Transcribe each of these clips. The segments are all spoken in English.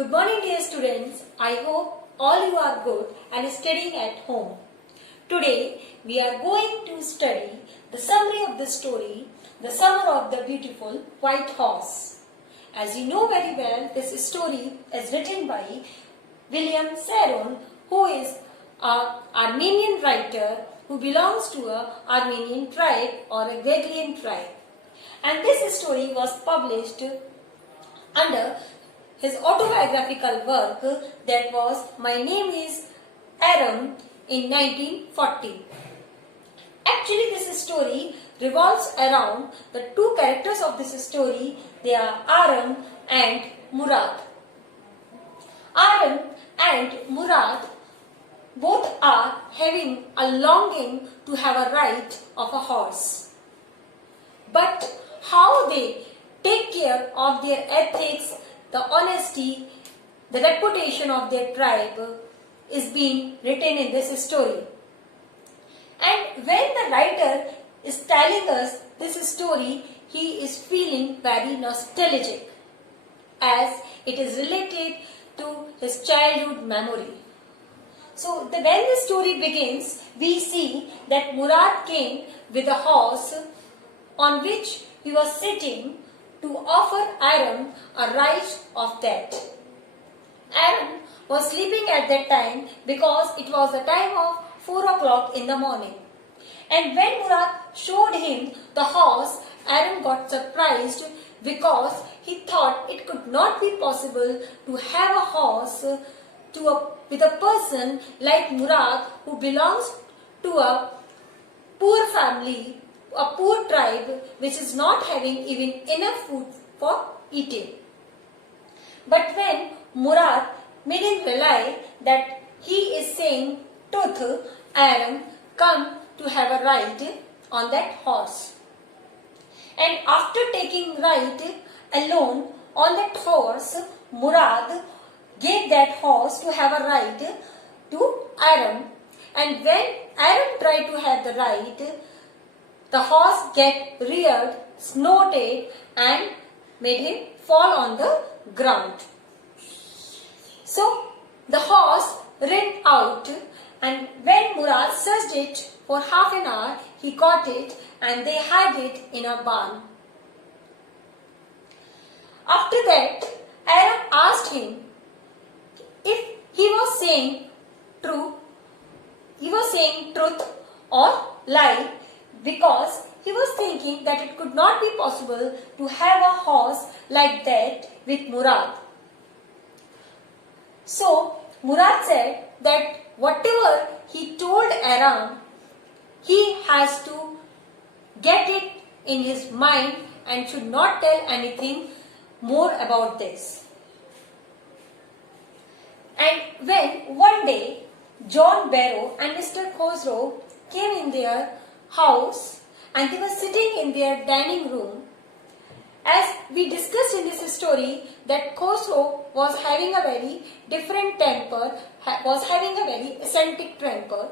Good morning dear students. I hope all you are good and studying at home. Today we are going to study the summary of the story, The Summer of the Beautiful White Horse. As you know very well, this story is written by William Saron, who is an Armenian writer who belongs to an Armenian tribe or a Gregorian tribe. And this story was published under his autobiographical work that was My Name is Aram in 1940. Actually, this story revolves around the two characters of this story. They are Aram and Murad. Aram and Murad both are having a longing to have a ride of a horse. But how they take care of their ethics, the honesty, the reputation of their tribe is being written in this story. And when the writer is telling us this story, he is feeling very nostalgic as it is related to his childhood memory. So when the story begins, we see that Murad came with a horse on which he was sitting to offer Aram a ride of that. Aram was sleeping at that time because it was the time of 4 o'clock in the morning. And when Murad showed him the horse, Aram got surprised because he thought it could not be possible to have a horse with a person like Murad who belongs to a poor family, a poor tribe which is not having even enough food for eating. But when Murad made him realize that he is saying truth, Aram come to have a ride on that horse. And after taking ride alone on that horse, Murad gave that horse to have a ride to Aram. And when Aram tried to have the ride, the horse get reared, snorted and made him fall on the ground. So the horse ran out, and when Murad searched it for half an hour, he got it and they hid it in a barn. After that, Aram asked him if he was saying truth or lie, because he was thinking that it could not be possible to have a horse like that with Murad. So Murad said that whatever he told Aram, he has to get it in his mind and should not tell anything more about this. And when one day John Barrow and Mr. Khosrow came in their house and they were sitting in their dining room, as we discussed in this story that Khosrow was having a very different temper, was having a very eccentric temper.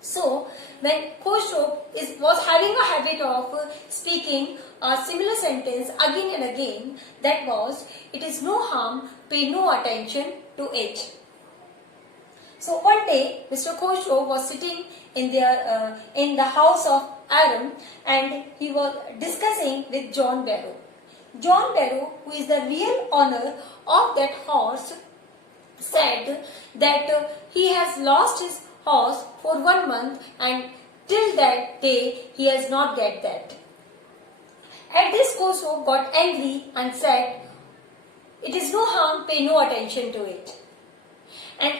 So when Khosrow was having a habit of speaking a similar sentence again and again, that was, it is no harm, pay no attention to it. So one day Mr. Khosrow was sitting in the house of Aram and he was discussing with John Barrow. John Barrow, who is the real owner of that horse, said that he has lost his horse for 1 month and till that day he has not get that. At this, Khosrow got angry and said, it is no harm, pay no attention to it. And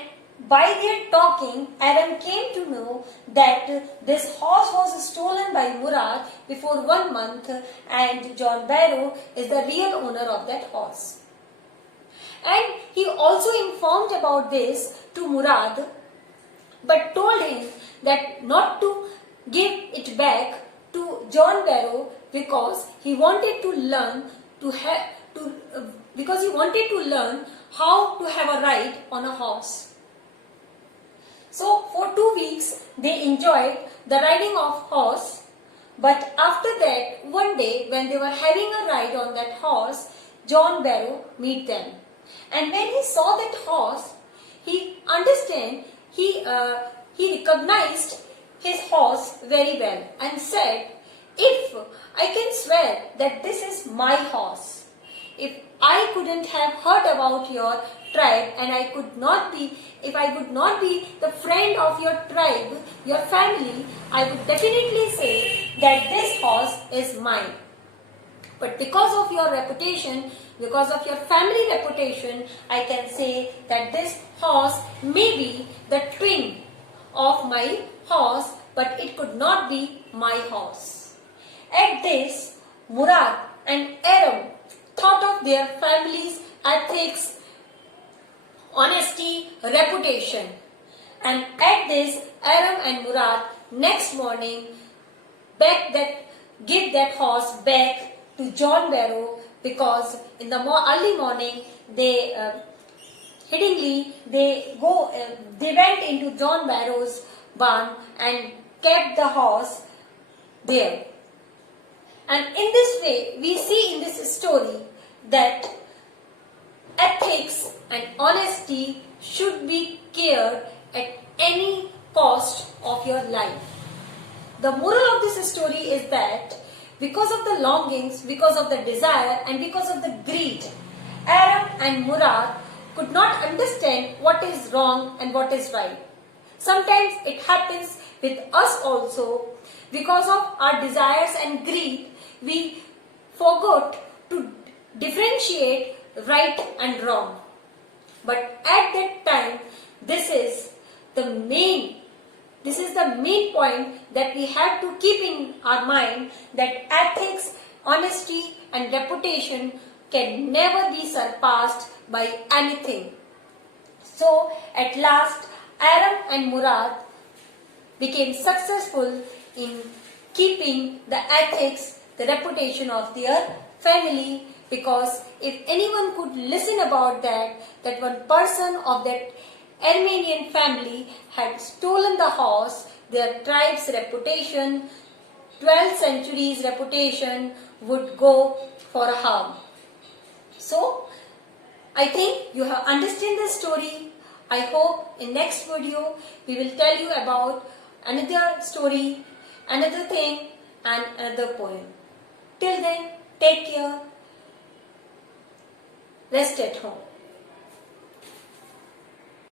by their talking, Aram came to know that this horse was stolen by Murad before 1 month and John Barrow is the real owner of that horse. And he also informed about this to Murad, but told him that not to give it back to John Barrow because he wanted to learn how to have a ride on a horse. So for 2 weeks they enjoyed the riding of horse, but after that one day when they were having a ride on that horse, John Barrow met them And when he saw that horse, he recognized his horse very well and said, if I can swear that this is my horse, if I couldn't have heard about your tribe and if I would not be the friend of your tribe, your family, I would definitely say that this horse is mine. But because of your reputation, because of your family reputation, I can say that this horse may be the twin of my horse, but it could not be my horse. At this, Murad and Aram thought of their family's ethics, honesty, reputation. And at this, Aram and Murad next morning give that horse back to John Barrow, because in the early morning they went into John Barrow's barn and kept the horse there. And in this way, we see in this story that ethics and honesty should be cared at any cost of your life. The moral of this story is that because of the longings, because of the desire, and because of the greed, Aram and Murad could not understand what is wrong and what is right. Sometimes it happens with us also. Because of our desires and greed, we forgot to differentiate right and wrong. But at that time, this is the main point that we have to keep in our mind, that ethics, honesty and reputation can never be surpassed by anything. So at last, Aram and Murad became successful in keeping the ethics, the reputation of their family, because if anyone could listen about that one person of that Armenian family had stolen the horse, their tribe's reputation, 12th century's reputation would go for a harm. So, I think you have understood the story. I hope in next video we will tell you about another story, another thing and another poem. Till then, take care. Rest at home.